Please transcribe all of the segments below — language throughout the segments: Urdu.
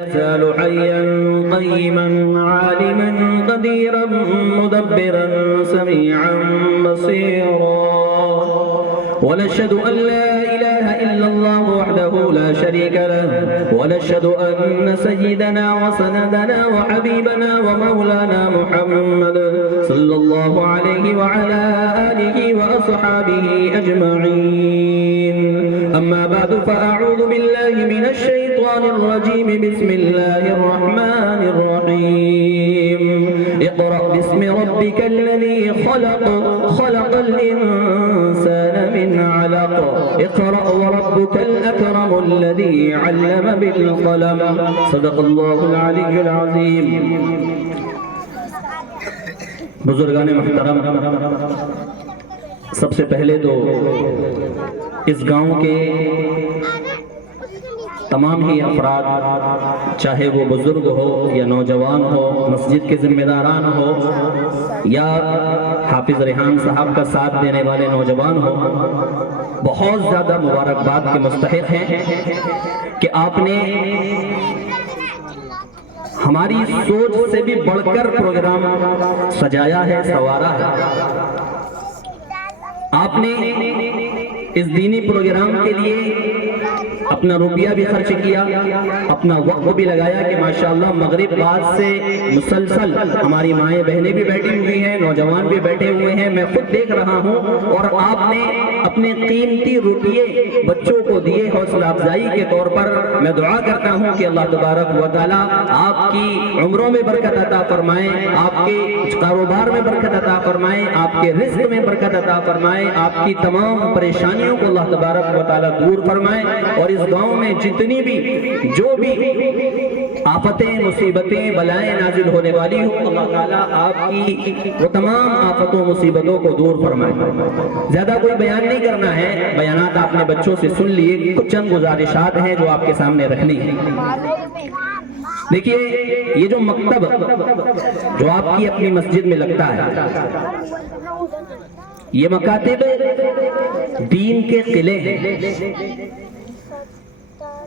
يزال حيا قيما عالما قديرا مدبرا سميعا بصيرا ونشهد أن لا إله إلا الله وحده لا شريك له ونشهد أن سيدنا وسندنا وحبيبنا ومولانا محمد صلى الله عليه وعلى آله وأصحابه أجمعين أما بعد فأعوذ بالله من الشيطان الرجيم بسم الله الرحمن الرحيم اقرأ باسم ربك الذي خلق خلق الإنسان من علق اقرأ وربك الأكرم الذي علم بالقلم صدق الله العلي العظيم بزرگان محترم، سب سے پہلے تو اس گاؤں کے تمام ہی افراد، چاہے وہ بزرگ ہو یا نوجوان ہو، مسجد کے ذمہ داران ہو یا حافظ ریحان صاحب کا ساتھ دینے والے نوجوان ہو، بہت زیادہ مبارکباد کے مستحق ہیں کہ آپ نے ہماری سوچ سے بھی بڑھ کر پروگرام سجایا ہے، سنوارا ہے۔ آپ نے اس دینی پروگرام کے لیے اپنا روپیہ بھی خرچ کیا، اپنا وقت بھی لگایا کہ ماشاءاللہ مغرب بعد سے مسلسل ہماری مائیں بہنیں بھی بیٹھی ہوئی ہیں، نوجوان بھی بیٹھے ہوئے ہیں، میں خود دیکھ رہا ہوں، اور آپ نے اپنے قیمتی روپیے بچوں کو دیے حوصلہ افزائی کے طور پر۔ میں دعا کرتا ہوں کہ اللہ تبارک و تعالی آپ کی عمروں میں برکت عطا فرمائے، آپ کے کاروبار میں برکت عطا فرمائے، آپ کے رزق میں برکت عطا فرمائے، آپ کی تمام پریشانیوں کو اللہ تبارک و تعالی دور فرمائے، اور اس گاؤں میں جتنی بھی جو بھی آفتیں، مصیبتیں، بلائیں نازل ہونے والی ہوں، اللہ تعالیٰ آپ کی وہ تمام آفتوں مصیبتوں کو دور فرمائے۔ زیادہ کوئی بیان نہیں کرنا ہے، بیانات آپ نے بچوں سے سن لیے، کچھ چند گزارشات ہیں جو آپ کے سامنے رکھنی ہیں۔ دیکھیے، یہ جو مکتب جو آپ کی اپنی مسجد میں لگتا ہے، یہ مکاتب دین کے قلعے ہیں،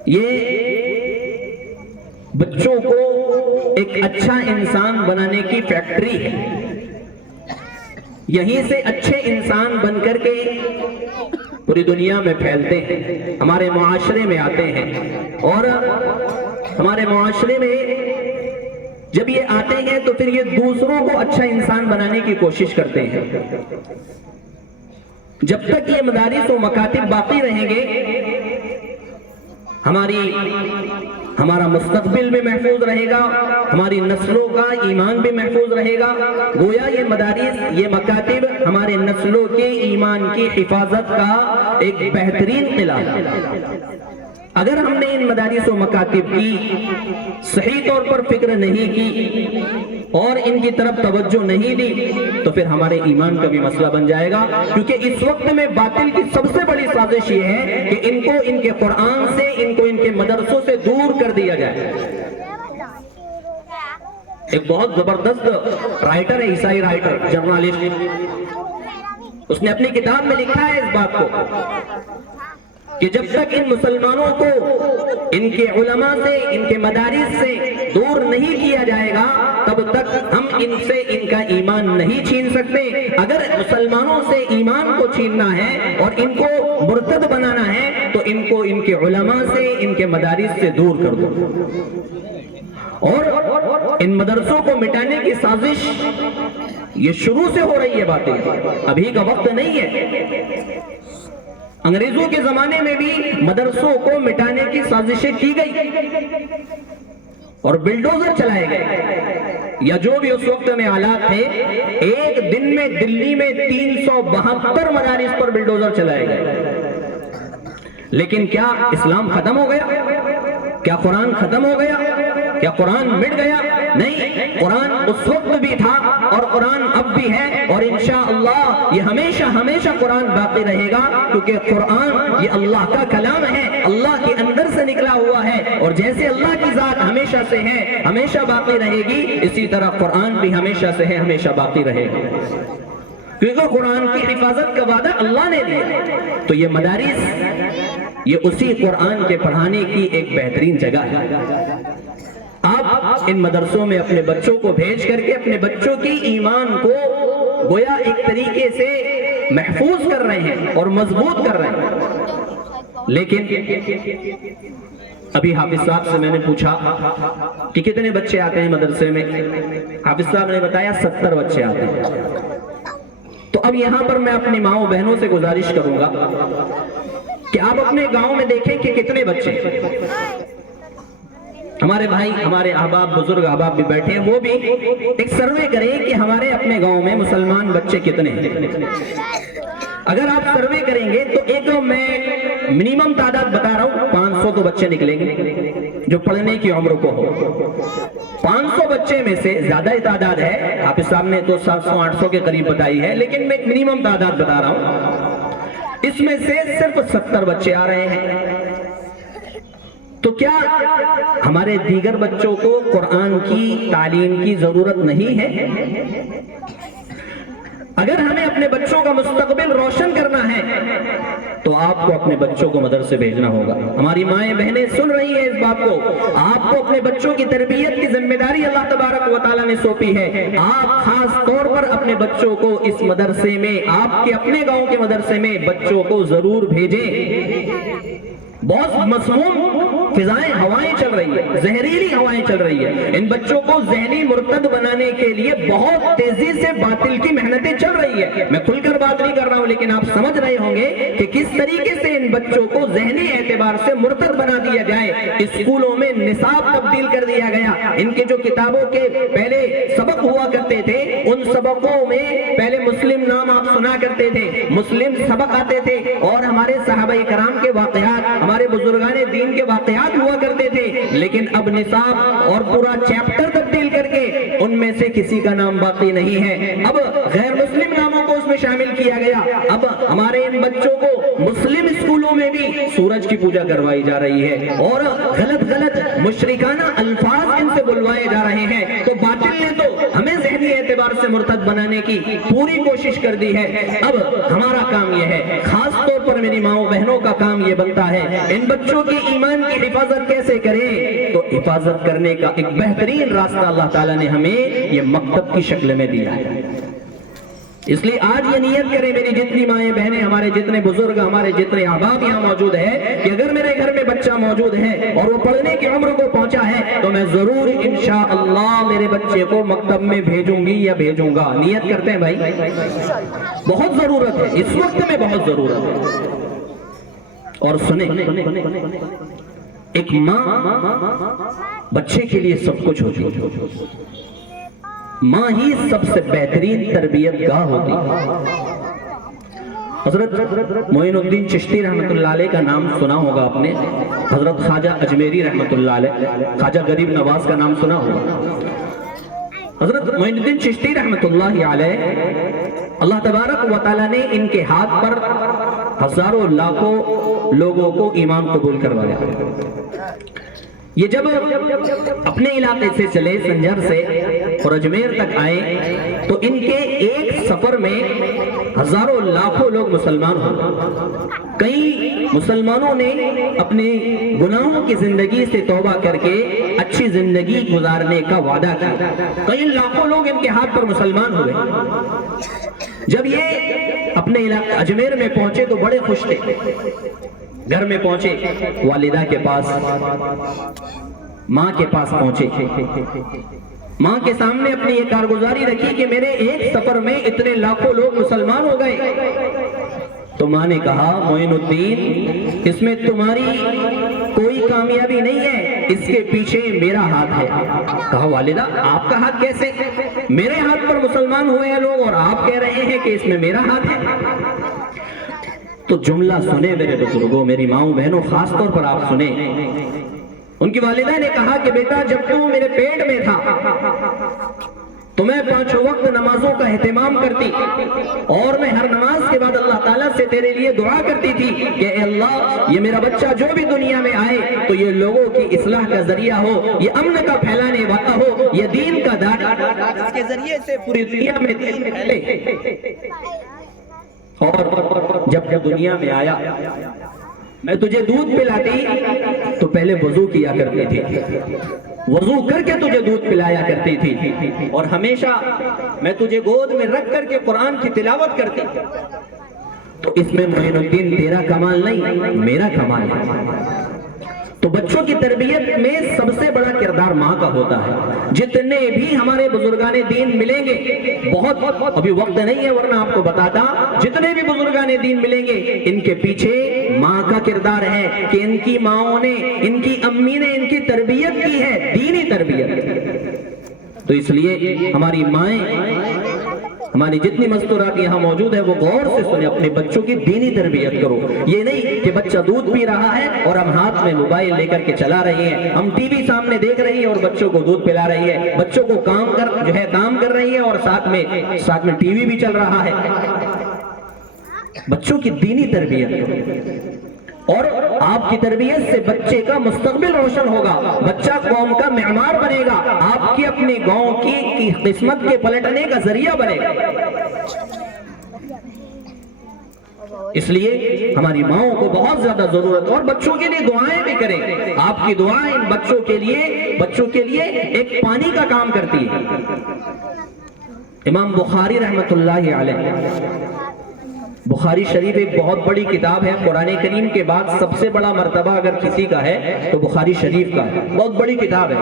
یہ بچوں کو ایک اچھا انسان بنانے کی فیکٹری ہے۔ یہیں سے اچھے انسان بن کر کے پوری دنیا میں پھیلتے ہیں، ہمارے معاشرے میں آتے ہیں، اور ہمارے معاشرے میں جب یہ آتے ہیں تو پھر یہ دوسروں کو اچھا انسان بنانے کی کوشش کرتے ہیں۔ جب تک یہ مدارس و مکاتب باقی رہیں گے، ہمارا مستقبل بھی محفوظ رہے گا، ہماری نسلوں کا ایمان بھی محفوظ رہے گا۔ گویا یہ مدارس، یہ مکاتب ہمارے نسلوں کے ایمان کی حفاظت کا ایک بہترین قلعہ ہے۔ اگر ہم نے ان مدارس و مکاتب کی صحیح طور پر فکر نہیں کی اور ان کی طرف توجہ نہیں دی تو پھر ہمارے ایمان کا بھی مسئلہ بن جائے گا، کیونکہ اس وقت میں باطل کی سب سے بڑی سازش یہ ہے کہ ان کو ان کے قرآن سے، ان کو ان کے مدرسوں سے دور کر دیا جائے۔ ایک بہت زبردست رائٹر ہے، عیسائی رائٹر، جرنالسٹ، اس نے اپنی کتاب میں لکھا ہے اس بات کو کہ جب تک ان مسلمانوں کو ان کے علماء سے، ان کے مدارس سے دور نہیں کیا جائے گا تب تک ہم ان سے ان کا ایمان نہیں چھین سکتے۔ اگر مسلمانوں سے ایمان کو چھیننا ہے اور ان کو مرتد بنانا ہے تو ان کو ان کے علماء سے، ان کے مدارس سے دور کر دو۔ اور ان مدرسوں کو مٹانے کی سازش یہ شروع سے ہو رہی ہے، باتیں ابھی کا وقت نہیں ہے۔ انگریزوں کے زمانے میں بھی مدرسوں کو مٹانے کی سازشیں کی گئی اور بلڈوزر چلائے گئے، یا جو بھی اس وقت میں حالات تھے، ایک دن میں دلی میں 372 مدارس پر بلڈوزر چلائے گئے۔ لیکن کیا اسلام ختم ہو گیا؟ کیا قرآن ختم ہو گیا؟ کیا قرآن مٹ گیا؟ نہیں، قرآن اس وقت بھی تھا اور قرآن اب بھی ہے، اور انشاءاللہ یہ ہمیشہ ہمیشہ قرآن باقی رہے گا، کیونکہ قرآن یہ اللہ کا کلام ہے، اللہ کے اندر سے نکلا ہوا ہے، اور جیسے اللہ کی ذات ہمیشہ سے ہے، ہمیشہ باقی رہے گی، اسی طرح قرآن بھی ہمیشہ سے ہے، ہمیشہ باقی رہے گا، کیونکہ قرآن کی حفاظت کا وعدہ اللہ نے دیا۔ تو یہ مدارس یہ اسی قرآن کے پڑھانے کی ایک بہترین جگہ ہے۔ آپ ان مدرسوں میں اپنے بچوں کو بھیج کر کے اپنے بچوں کی ایمان کو گویا ایک طریقے سے محفوظ کر رہے ہیں اور مضبوط کر رہے ہیں۔ لیکن ابھی حافظ صاحب سے میں نے پوچھا کہ کتنے بچے آتے ہیں مدرسے میں؟ حافظ صاحب نے بتایا 70 بچے آتے ہیں۔ تو اب یہاں پر میں اپنی ماؤں بہنوں سے گزارش کروں گا کہ آپ اپنے گاؤں میں دیکھیں کہ کتنے بچے، ہمارے بھائی، ہمارے احباب، بزرگ احباب بھی بیٹھے ہیں، وہ بھی ایک سروے کریں کہ ہمارے اپنے گاؤں میں مسلمان بچے کتنے ہیں۔ اگر آپ سروے کریں گے تو ایک میں منیمم تعداد بتا رہا ہوں، 500 تو بچے نکلیں گے جو پڑھنے کی عمر کو ہو۔ 500 بچے میں سے زیادہ تعداد ہے، حافظ صاحب نے تو 700-800 کے قریب بتائی ہے، لیکن میں ایک منیمم تعداد بتا رہا ہوں، اس میں سے صرف 70 بچے آ رہے ہیں۔ تو کیا ہمارے دیگر بچوں کو قرآن کی تعلیم کی ضرورت نہیں ہے؟ اگر ہمیں اپنے بچوں کا مستقبل روشن کرنا ہے تو آپ کو اپنے بچوں کو مدرسے بھیجنا ہوگا۔ ہماری مائیں بہنیں سن رہی ہیں اس بات کو، آپ کو اپنے بچوں کی تربیت کی ذمہ داری اللہ تبارک و تعالیٰ نے سونپی ہے۔ آپ خاص طور پر اپنے بچوں کو اس مدرسے میں، آپ کے اپنے گاؤں کے مدرسے میں بچوں کو ضرور بھیجیں۔ بہت مسموم فضائیں، ہوائیں چل رہی ہیں، زہریلی ہوائیں چل رہی ہیں۔ ان بچوں کو ذہنی مرتد بنانے کے لیے بہت تیزی سے باطل کی محنتیں چل رہی ہیں۔ میں کھل کر بات نہیں کر رہا ہوں، لیکن آپ سمجھ رہے ہوں گے کہ کس طریقے سے ان بچوں کو ذہنی اعتبار سے مرتد بنا دیا جائے۔ اسکولوں میں نصاب تبدیل کر دیا گیا، ان کے جو کتابوں کے پہلے سبق ہوا کرتے تھے، ان سبقوں میں پہلے مسلم نام آپ سنا کرتے تھے، مسلم سبق آتے تھے، اور ہمارے صحابہ کرام کے واقعات، ہمارے بزرگان دین کے واقعات ہوا کرتے تھے، لیکن اب نصاب اور پورا چیپٹر تبدیل کر کے ان میں سے کسی کا نام باقی نہیں ہے۔ اب غیر مسلم ناموں کو اس میں شامل کیا گیا۔ اب ہمارے ان بچوں کو مسلم اسکولوں میں بھی سورج کی پوجا کروائی جا رہی ہے اور غلط مشرکانہ الفاظ ان سے بلوائے جا رہے ہیں۔ تو باطل نے تو ہمیں ذہنی اعتبار سے مرتد بنانے کی پوری کوشش کر دی ہے۔ اب ہمارا کام یہ ہے، خاص طور پر میری ماؤں بہنوں کا کام یہ بنتا ہے، ان بچوں کی ایمان کی حفاظت کیسے کریں؟ تو حفاظت کرنے کا ایک بہترین راستہ اللہ تعالیٰ نے ہمیں یہ مکتب کی شکل میں دیا ہے۔ اس لیے آج یہ نیت کریں میری جتنی مائیں بہنیں، ہمارے جتنے بزرگ، ہمارے جتنے احباب یہاں موجود ہیں، کہ اگر میرے گھر میں بچہ موجود ہے اور وہ پڑھنے کی عمر کو پہنچا ہے تو میں ضرور انشاءاللہ میرے بچے کو مکتب میں بھیجوں گی یا بھیجوں گا۔ نیت کرتے ہیں بھائی، بہت ضرورت ہے، اس وقت میں بہت ضرورت ہے۔ اور سنیں، ایک ماں بچے کے لیے سب کچھ ہوتی ہے، ماں ہی سب سے بہترین تربیت گاہ ہوتی ہے۔ حضرت معین الدین چشتی رحمت اللہ علیہ کا نام سنا ہوگا آپ نے، حضرت خواجہ اجمیری رحمت اللہ علیہ، خواجہ غریب نواز کا نام سنا ہوگا۔ حضرت معین الدین چشتی رحمت اللہ علیہ، اللہ تبارک و تعالیٰ نے ان کے ہاتھ پر ہزاروں لاکھوں لوگوں کو ایمان قبول کروایا۔ یہ جب اپنے علاقے سے چلے، سنجر سے، اور اجمیر تک آئے تو ان کے ایک سفر میں ہزاروں لاکھوں لوگ مسلمان ہوئے۔ کئی مسلمانوں نے اپنے گناہوں کی زندگی سے توبہ کر کے اچھی زندگی گزارنے کا وعدہ کیا، کئی لاکھوں لوگ ان کے ہاتھ پر مسلمان ہوئے۔ جب یہ اپنے علاقے اجمیر میں پہنچے تو بڑے خوش تھے۔ گھر میں پہنچے، والدہ کے پاس، ماں کے پاس پہنچے، ماں کے سامنے اپنی یہ کارگزاری رکھی کہ میرے ایک سفر میں اتنے لاکھوں لوگ مسلمان ہو گئے۔ تو ماں نے کہا، معین الدین، اس میں تمہاری کوئی کامیابی نہیں ہے، اس کے پیچھے میرا ہاتھ ہے۔ کہا، والدہ آپ کا ہاتھ کیسے؟ میرے ہاتھ پر مسلمان ہوئے ہیں لوگ اور آپ کہہ رہے ہیں کہ اس میں میرا ہاتھ ہے۔ تو جملہ سنیں میرے بزرگوں، میری ماؤں بہنوں، خاص طور پر آپ سنیں۔ ان کی والدہ نے کہا کہ بیٹا، جب تو میرے پیٹ میں تھا تو میں 5 وقت نمازوں کا اہتمام کرتی اور میں ہر نماز کے بعد اللہ تعالیٰ سے تیرے لیے دعا کرتی تھی کہ اے اللہ، یہ میرا بچہ جو بھی دنیا میں آئے تو یہ لوگوں کی اصلاح کا ذریعہ ہو، یہ امن کا پھیلانے والا ہو، یہ دین کا داعی، جس کے ذریعے سے پوری دنیا میں دین پھیلے۔ اور جب دنیا میں آیا میں تجھے دودھ پلاتی تو پہلے وضو کیا کرتی تھی، وضو کر کے تجھے دودھ پلایا کرتی تھی، اور ہمیشہ میں تجھے گود میں رکھ کر کے قرآن کی تلاوت کرتی۔ تو اس میں معین الدین تیرا کمال نہیں، میرا کمال ہے۔ تو بچوں کی تربیت میں سب سے بڑا کردار ماں کا ہوتا ہے۔ جتنے بھی ہمارے بزرگان دین ملیں گے، بہت ابھی وقت نہیں ہے ورنہ آپ کو بتاتا، جتنے بھی بزرگان دین ملیں گے ان کے پیچھے ماں کا کردار ہے کہ ان کی ماؤں نے، ان کی امی نے ان کی تربیت کی ہے، دینی تربیت۔ تو اس لیے ہماری مائیں، ہماری جتنی مستورات یہاں موجود ہے وہ غور سے سنیں، اپنے بچوں کی دینی تربیت کرو۔ یہ نہیں کہ بچہ دودھ پی رہا ہے اور ہم ہاتھ میں موبائل لے کر کے چلا رہے ہیں، ہم ٹی وی سامنے دیکھ رہی ہیں اور بچوں کو دودھ پلا رہی ہے، بچوں کو کام کر رہی ہے اور ساتھ میں ٹی وی بھی چل رہا ہے۔ بچوں کی دینی تربیت کرو، اور آپ کی تربیت سے بچے کا مستقبل روشن ہوگا، بچہ قوم کا معمار بنے گا، آپ کی اپنی گاؤں کی قسمت کے پلٹنے کا ذریعہ بنے گا۔ اس لیے ہماری ماؤں کو بہت زیادہ ضرورت ہے، اور بچوں کے لیے دعائیں بھی کریں۔ آپ کی دعائیں ان بچوں کے لیے ایک پانی کا کام کرتی ہے۔ امام بخاری رحمت اللہ علیہ، بخاری شریف ایک بہت بڑی کتاب ہے، قرآن کریم کے بعد سب سے بڑا مرتبہ اگر کسی کا ہے تو بخاری شریف کا ہے، بہت بڑی کتاب ہے۔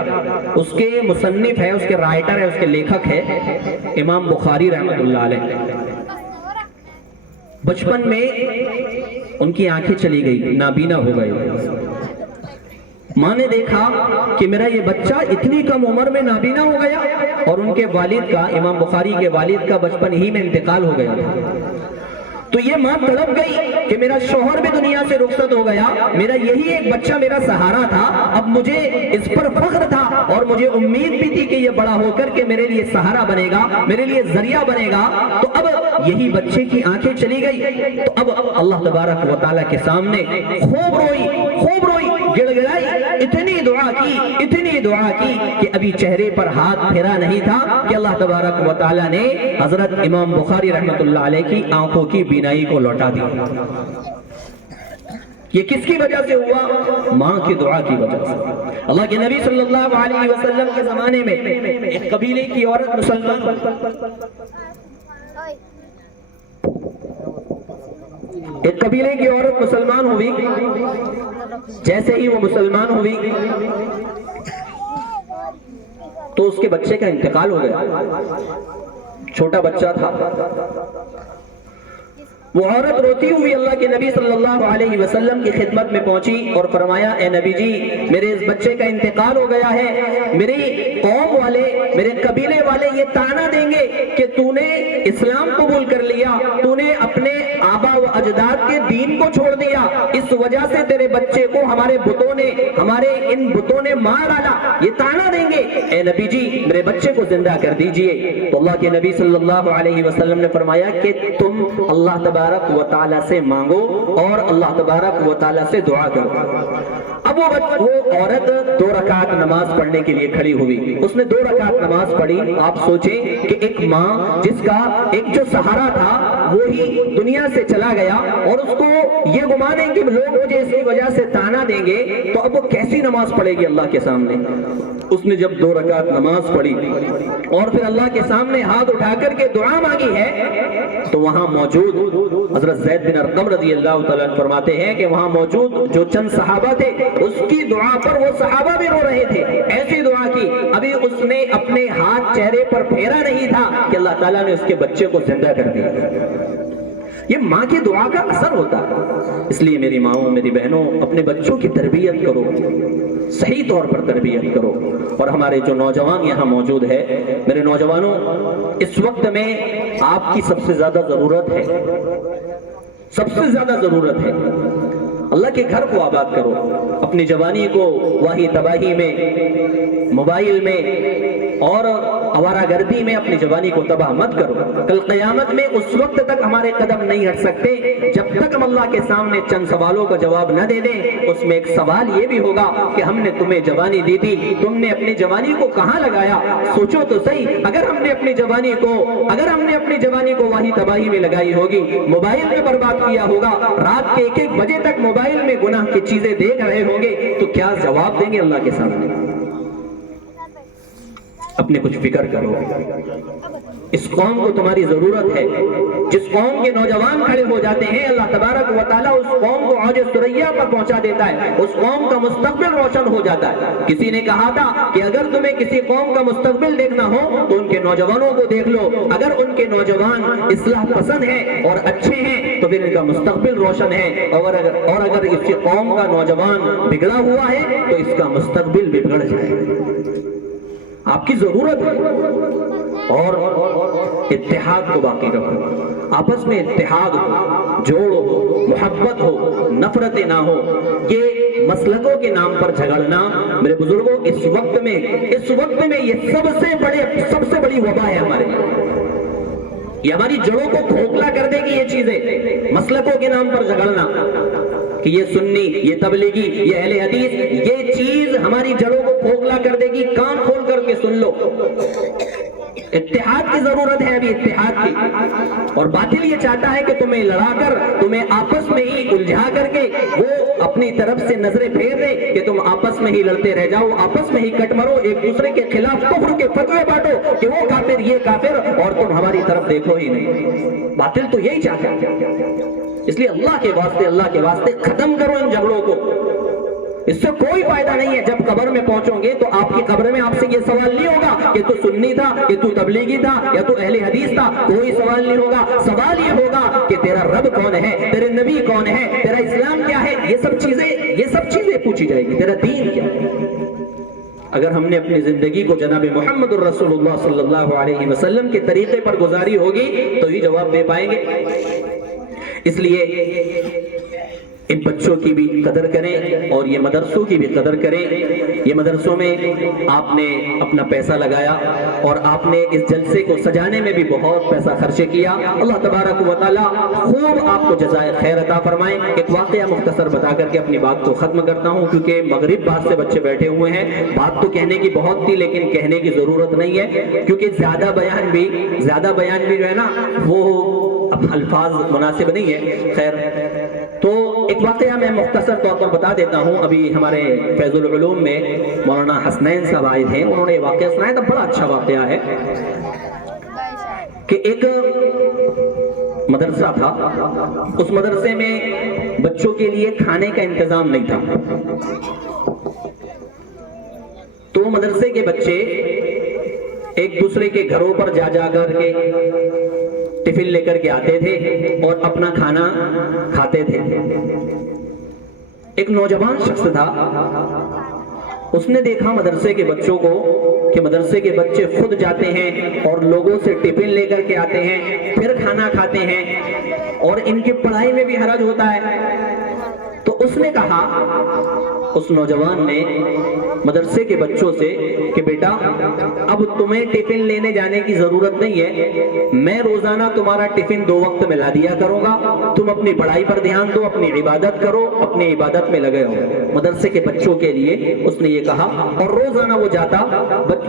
اس کے مصنف ہے، اس کے رائٹر ہے، اس کے لیکھک ہے امام بخاری رحمت اللہ علیہ۔ بچپن میں ان کی آنکھیں چلی گئی، نابینا ہو گئے۔ ماں نے دیکھا کہ میرا یہ بچہ اتنی کم عمر میں نابینا ہو گیا، اور ان کے والد کا، امام بخاری کے والد کا بچپن ہی میں انتقال ہو گیا تھا۔ تو یہ ماں تڑپ گئی کہ میرا شوہر بھی دنیا سے رخصت ہو گیا، میرا یہی ایک بچہ میرا سہارا تھا، اب مجھے اس پر فخر تھا اور مجھے امید بھی تھی کہ یہ بڑا ہو کر کے میرے لیے سہارا بنے گا، میرے لیے ذریعہ بنے گا۔ تو اب یہی بچے کی آنکھیں چلی گئی، تو اب اللہ تبارک و تعالیٰ کے سامنے خوب روئی، گڑ گڑائی، اتنی دعا کی کہ ابھی چہرے پر ہاتھ پھیرا نہیں تھا کہ اللہ تبارک و تعالیٰ نے حضرت امام بخاری رحمت اللہ علیہ کی آنکھوں کی بینائی کو لوٹا دیا۔ یہ کس کی وجہ سے ہوا؟ ماں کی دعا کی وجہ سے۔ اللہ کے نبی صلی اللہ علیہ وسلم کے زمانے میں ایک قبیلے کی عورت مسلمان ہوئی۔ جیسے ہی وہ مسلمان ہوئی تو اس کے بچے کا انتقال ہو گیا، چھوٹا بچہ تھا۔ وہ عورت روتی ہوئی اللہ کے نبی صلی اللہ علیہ وسلم کی خدمت میں پہنچی اور فرمایا، اے نبی جی، میرے اس بچے کا انتقال ہو گیا ہے، میری قوم والے، میرے قبیلے والے یہ طعنہ دیں گے کہ تو نے اسلام قبول کر لیا، تو نے اپنے آبا و اجداد کے دین کو چھوڑ دیا، اس وجہ سے تیرے بچے کو ہمارے ان بتوں نے مار ڈالا، یہ طعنہ دیں گے، اے نبی جی میرے بچے کو زندہ کر دیجئے۔ تو اللہ کے نبی صلی اللہ علیہ وسلم نے فرمایا کہ تم اللہ تبارک و تعالیٰ سے مانگو اور اللہ تبارک و تعالیٰ سے دعا کرو۔ اب وہ عورت 2 رکعت نماز پڑھنے کے لیے کھڑی ہوئی، اس نے 2 رکعت نماز پڑھی۔ آپ سوچیں کہ ایک ماں جس کا ایک جو سہارا تھا وہی دنیا سے چلا گیا، اور اس کو یہ گمان ہے کہ لوگ مجھے اس کی وجہ سے طعنہ دیں گے، تو اب وہ کیسی نماز پڑھے گی اللہ کے سامنے؟ اس نے جب 2 رکعت نماز پڑھی اور پھر اللہ کے سامنے ہاتھ اٹھا کر کے دعا مانگی ہے، تو وہاں موجود حضرت زید بن ارقم رضی اللہ تعالیٰ فرماتے ہیں کہ وہاں موجود جو چند صحابہ تھے اس کی دعا پر وہ صحابہ بھی رو رہے تھے، ایسی دعا کی ابھی اس نے اپنے ہاتھ چہرے پر پھیرا نہیں تھا کہ اللہ تعالیٰ نے اس کے بچے کو زندہ کر دیا۔ یہ ماں کی دعا کا اثر ہوتا ہے۔ اس لیے میری ماؤں، میری بہنوں، اپنے بچوں کی تربیت کرو، صحیح طور پر تربیت کرو۔ اور ہمارے جو نوجوان یہاں موجود ہے، میرے نوجوانوں، اس وقت میں آپ کی سب سے زیادہ ضرورت ہے، اللہ کے گھر کو آباد کرو، اپنی جوانی کو واہی تباہی میں، موبائل میں اور آوارہ گردی میں اپنی جوانی کو تباہ مت کرو۔ کل قیامت میں اس وقت تک ہمارے قدم نہیں ہٹ سکتے جب تک ہم اللہ کے سامنے چند سوالوں کا جواب نہ دے دیں، اس میں ایک سوال یہ بھی ہوگا کہ ہم نے تمہیں جوانی دی تھی، تم نے اپنی جوانی کو کہاں لگایا؟ سوچو تو صحیح، اگر ہم نے اپنی جوانی کو وہی تباہی میں لگائی ہوگی، موبائل میں برباد کیا ہوگا، رات کے 1-1 بجے تک موبائل میں گناہ کی چیزیں دیکھ رہے ہوں گے، تو کیا جواب دیں گے اللہ کے سامنے؟ اپنے کچھ فکر کرو۔ اس قوم کو تمہاری ضرورت ہے۔ جس قوم کے نوجوان کھڑے ہو جاتے ہیں، اللہ تبارک و تعالیٰ اس قوم کو عوج ثریا پر پہنچا دیتا ہے، اس قوم کا مستقبل روشن ہو جاتا ہے۔ کسی نے کہا تھا کہ اگر تمہیں کسی قوم کا مستقبل دیکھنا ہو تو ان کے نوجوانوں کو دیکھ لو، اگر ان کے نوجوان اصلاح پسند ہیں اور اچھے ہیں تو پھر ان کا مستقبل روشن ہے، اور اگر اس قوم کا نوجوان بگڑا ہوا ہے تو اس کا مستقبل بگڑ جائے۔ آپ کی ضرورت ہے، اور اتحاد کو باقی رکھو، آپس میں اتحاد ہو، جوڑ ہو، محبت ہو، نفرتیں نہ ہو۔ یہ مسلکوں کے نام پر جھگڑنا میرے بزرگوں اس وقت میں یہ سب سے بڑی وبا ہے ہمارے لیے۔ یہ ہماری جڑوں کو کھوکھلا کر دے گی یہ چیزیں، مسلکوں کے نام پر جھگڑنا کہ یہ سنی، یہ تبلیغی، یہ اہل حدیث، یہ چیز ہماری جڑوں کو کھوکھلا کر دے گی۔ کان کھول کر کے سن لو، اتحاد کی ضرورت ہے ابھی، اتحاد کی۔ اور باطل یہ چاہتا ہے کہ تمہیں لڑا کر، تمہیں آپس میں ہی الجھا کر کے وہ اپنی طرف سے نظریں پھیر دے کہ تم آپس میں ہی لڑتے رہ جاؤ، آپس میں ہی کٹ مرو، ایک دوسرے کے خلاف کفر کے فتوے بانٹو کہ وہ کافر، یہ کافر، اور تم ہماری طرف دیکھو ہی نہیں۔ باطل تو یہی چاہتا ہے۔ اس لیے اللہ کے واسطے ختم کرو ان جھگڑوں کو، اس سے کوئی فائدہ نہیں ہے۔ جب قبر میں پہنچو گے تو آپ کی قبر میں آپ سے یہ سوال نہیں ہوگا کہ تو سنی تھا، کہ تو تبلیغی تھا، یا تو اہل حدیث تھا، کوئی سوال نہیں ہوگا۔ سوال یہ ہوگا کہ تیرا رب کون ہے، تیرے نبی کون ہے، تیرا اسلام کیا ہے، یہ سب چیزیں پوچھی جائے گی، تیرا دین کیا ہے۔ اگر ہم نے اپنی زندگی کو جناب محمد الرسول اللہ صلی اللہ علیہ وسلم کے طریقے پر گزاری ہوگی تو ہی جواب دے پائیں گے۔ اس لیے ان بچوں کی بھی قدر کریں اور یہ مدرسوں کی بھی قدر کریں۔ یہ مدرسوں میں آپ نے اپنا پیسہ لگایا اور آپ نے اس جلسے کو سجانے میں بھی بہت پیسہ خرچ کیا۔ اللہ تبارک و تعالیٰ خوب آپ کو جزائے خیر عطا فرمائیں۔ ایک واقعہ مختصر بتا کر کے اپنی بات کو ختم کرتا ہوں، کیونکہ مغرب بعد سے بچے بیٹھے ہوئے ہیں۔ بات تو کہنے کی بہت تھی لیکن کہنے کی ضرورت نہیں ہے، کیونکہ زیادہ بیان بھی جو ہے نا وہ الفاظ مناسب نہیں ہے۔ خیر، تو ایک واقعہ میں مختصر طور پر بتا دیتا ہوں۔ ابھی ہمارے فیض العلوم میں مولانا حسنین صاحب آئے تھے، انہوں نے یہ واقعہ سنایا تھا، بڑا اچھا واقعہ ہے کہ ایک مدرسہ تھا، اس مدرسے میں بچوں کے لیے کھانے کا انتظام نہیں تھا، تو مدرسے کے بچے ایک دوسرے کے گھروں پر جا کر کے ٹفن لے کر کے آتے تھے اور اپنا کھانا کھاتے تھے۔ ایک نوجوان شخص تھا، اس نے دیکھا مدرسے کے بچوں کو کہ مدرسے کے بچے خود جاتے ہیں اور لوگوں سے ٹفن لے کر کے آتے ہیں، پھر کھانا کھاتے ہیں، اور ان کی پڑھائی میں بھی حرج ہوتا ہے۔ تو اس نے کہا، اس نوجوان نے مدرسے کے بچوں سے کہ بیٹا اب تمہیں ٹفن لینے جانے کی ضرورت نہیں ہے، میں روزانہ تمہارا ٹفن 2 وقت میں لا دیا کروں گا، تم اپنی پڑھائی پر دھیان دو، اپنی عبادت کرو، اپنی عبادت میں لگے ہو۔ مدرسے کے بچوں کے لیے اس نے یہ کہا، اور روزانہ وہ جاتا،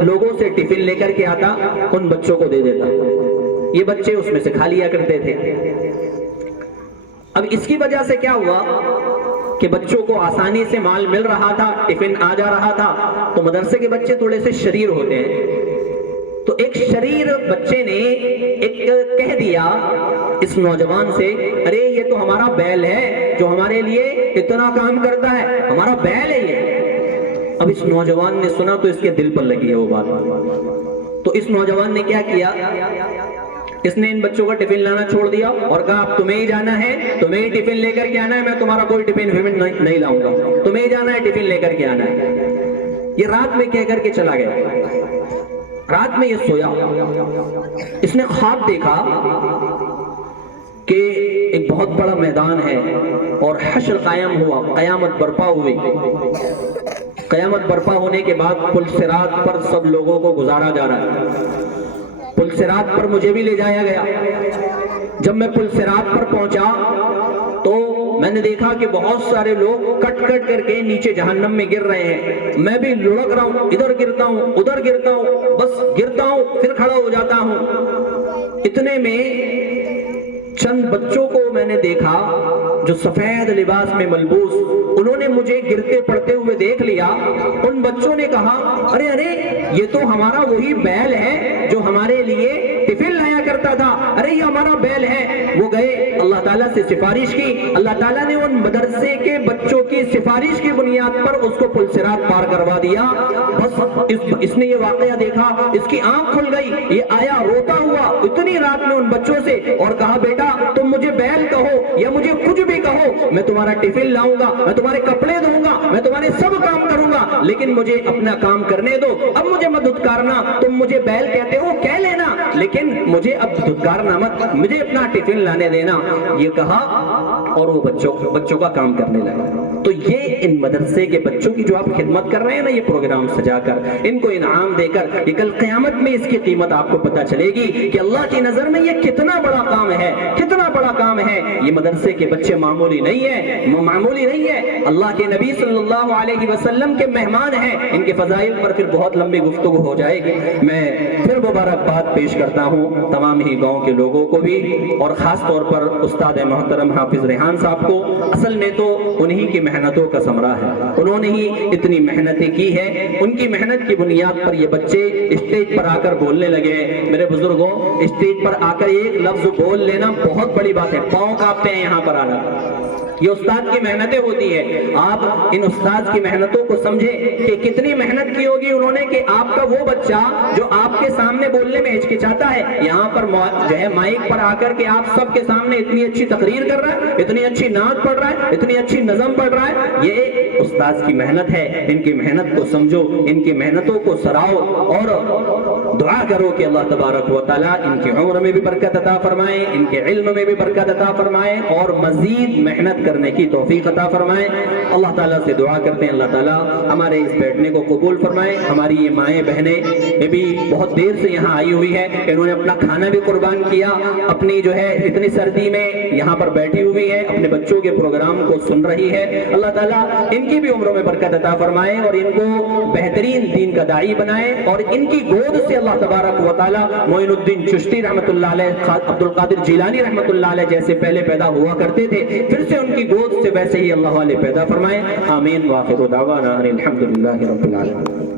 لوگوں سے ٹفن لے کر کے آتا، ان بچوں کو دے دیتا، یہ بچے اس میں سے کھا لیا کرتے تھے۔ اب اس کی وجہ سے کیا ہوا کہ بچوں کو آسانی سے مال مل رہا تھا، ٹفن آ جا رہا تھا، تو مدرسے کے بچے تھوڑے سے شریر ہوتے ہیں، تو ایک شریر بچے نے ایک کہہ دیا اس نوجوان سے، ارے یہ تو ہمارا بیل ہے جو ہمارے لیے اتنا کام کرتا ہے، ہمارا بیل ہے یہ۔ اب اس نوجوان نے سنا تو اس کے دل پر لگی ہے وہ بات، تو اس نوجوان نے کیا کیا، اس نے ان بچوں کا ٹفن لانا چھوڑ دیا اور کہا اب تمہیں ہی جانا ہے، تمہیں ہی ٹفن لے کر کے آنا ہے، میں تمہارا کوئی ٹفن نہیں لاؤں گا، تمہیں ہی جانا ہے، ٹفن لے کر کے آنا ہے۔ یہ رات میں کہہ کر کے چلا گیا، رات میں یہ سویا، اس نے خواب دیکھا کہ ایک بہت بڑا میدان ہے اور حشر قائم ہوا، قیامت برپا ہوئی، قیامت برپا ہونے کے بعد پل صراط پر سب لوگوں کو گزارا جا رہا ہے، پل صراط پر مجھے بھی لے جایا گیا، جب میں پل صراط پر پہنچا تو میں نے دیکھا کہ بہت سارے لوگ کٹ کٹ کر کے نیچے جہنم میں گر رہے ہیں. میں بھی لڑک رہا ہوں, ادھر گرتا ہوں ادھر گرتا ہوں, بس گرتا ہوں پھر کھڑا ہو جاتا ہوں. اتنے میں چند بچوں کو میں نے دیکھا جو سفید لباس میں ملبوس, انہوں نے مجھے گرتے پڑتے ہوئے دیکھ لیا. ان بچوں نے کہا ارے ارے یہ تو ہمارا وہی بیل ہے جو ہمارے لیے ٹفن لایا کرتا تھا, ارے یہ ہمارا بیل ہے. وہ گئے اللہ تعالیٰ سے سفارش کی, اللہ تعالیٰ نے ان مدرسے کے بچوں کی سفارش کی بنیاد پر اس کو پل صراط پار کروا دیا. بس اس نے یہ واقعہ دیکھا, اس کی آنکھ کھل گئی, یہ آیا روتا ہوا اتنی رات میں ان بچوں سے اور کہا بیٹا تم مجھے بیل کہو یا مجھے کچھ بھی کہو, میں تمہارا ٹفن لاؤں گا, میں تمہارے کپڑے دوں گا, میں تمہارے سب کام کروں گا, لیکن مجھے اپنا کام کرنے دو. اب مجھے مت دھتکارنا, تم مجھے بیل کہتے ہو کہہ لینا, لیکن مجھے اب دھتکارنا مت, مجھے اپنا ٹفن لانے دینا. یہ کہا اور وہ بچوں کا کام کرنے لگا. تو یہ ان مدرسے کے بچوں کی جو آپ خدمت کر رہے ہیں نا, یہ پروگرام سجا کر ان کو انعام دے کر, یہ کل قیامت میں اس کی قیمت آپ کو پتہ چلے گی کہ اللہ کی نظر میں یہ کتنا بڑا کام ہے, کتنا بڑا کام ہے. یہ مدرسے کے بچے معمولی نہیں ہیں, معمولی نہیں ہے. اللہ کے نبی صلی اللہ علیہ وسلم کے مہمان ہیں. ان کے فضائل پر پھر بہت لمبی گفتگو ہو جائے گی. میں پھر مبارکباد پیش کرتا ہوں تمام ہی گاؤں کے لوگوں کو بھی, اور خاص طور پر استاد محترم حافظ ریحان صاحب کو. اصل میں تو انہی کی محنتوں کا ثمرہ ہے, انہوں نے ہی اتنی محنتیں کی ہے. ان کی محنت کی بنیاد پر یہ بچے اسٹیج پر آ کر بولنے لگے ہیں. میرے بزرگوں, اسٹیج پر آ کر ایک لفظ بول لینا بہت بڑی بات ہے, پاؤں کانپتے ہیں یہاں پر آنا. یہ استاد کی محنتیں ہوتی ہے. آپ ان استاد کی محنتوں کو سمجھیں کہ کتنی محنت کی ہوگی انہوں نے کہ آپ کا وہ بچہ جو آپ کے سامنے بولنے میں ہچکچاتا ہے, یہاں پر جو ہے مائک پر آ کر کے آپ سب کے سامنے اتنی اچھی تقریر کر رہا ہے, اتنی اچھی نعت پڑھ رہا ہے, اتنی اچھی نظم پڑھ رہا ہے. یہ استاد کی محنت ہے. ان کی محنت کو سمجھو, ان کی محنتوں کو سراہو اور دعا کرو کہ اللہ تبارک و تعالیٰ ان کی عمر میں بھی برکت عطا فرمائے, ان کے علم میں بھی برکت عطا فرمائے, اور مزید محنت کرنے کی توفیق عطا فرمائے. اللہ تعالیٰ سے دعا کرتے ہیں اللہ تعالیٰ ہمارے اس بیٹھنے کو قبول فرمائے. ہماری یہ مائیں بہنیں یہ بھی بہت دیر سے یہاں آئی ہوئی ہے, انہوں نے اپنا کھانا بھی قربان کیا, اپنی جو ہے اتنی سردی میں یہاں پر بیٹھی ہوئی ہے, اپنے بچوں کے پروگرام کو سن رہی ہے. اللہ تعالیٰ ان کی بھی عمروں میں برکت عطا فرمائے اور ان کو بہترین دین کا داعی بنائے, اور ان کی گود سے اللہ تبارک و تعالیٰ معین الدین چشتی رحمۃ اللہ علیہ, عبد القادر جیلانی رحمۃ اللہ علیہ جیسے پہلے پیدا ہوا کرتے تھے, پھر سے ان کی گود سے ویسے ہی اللہ والے پیدا فرمائے. آمین. واخر دعوانا الحمدللہ رب العالمین.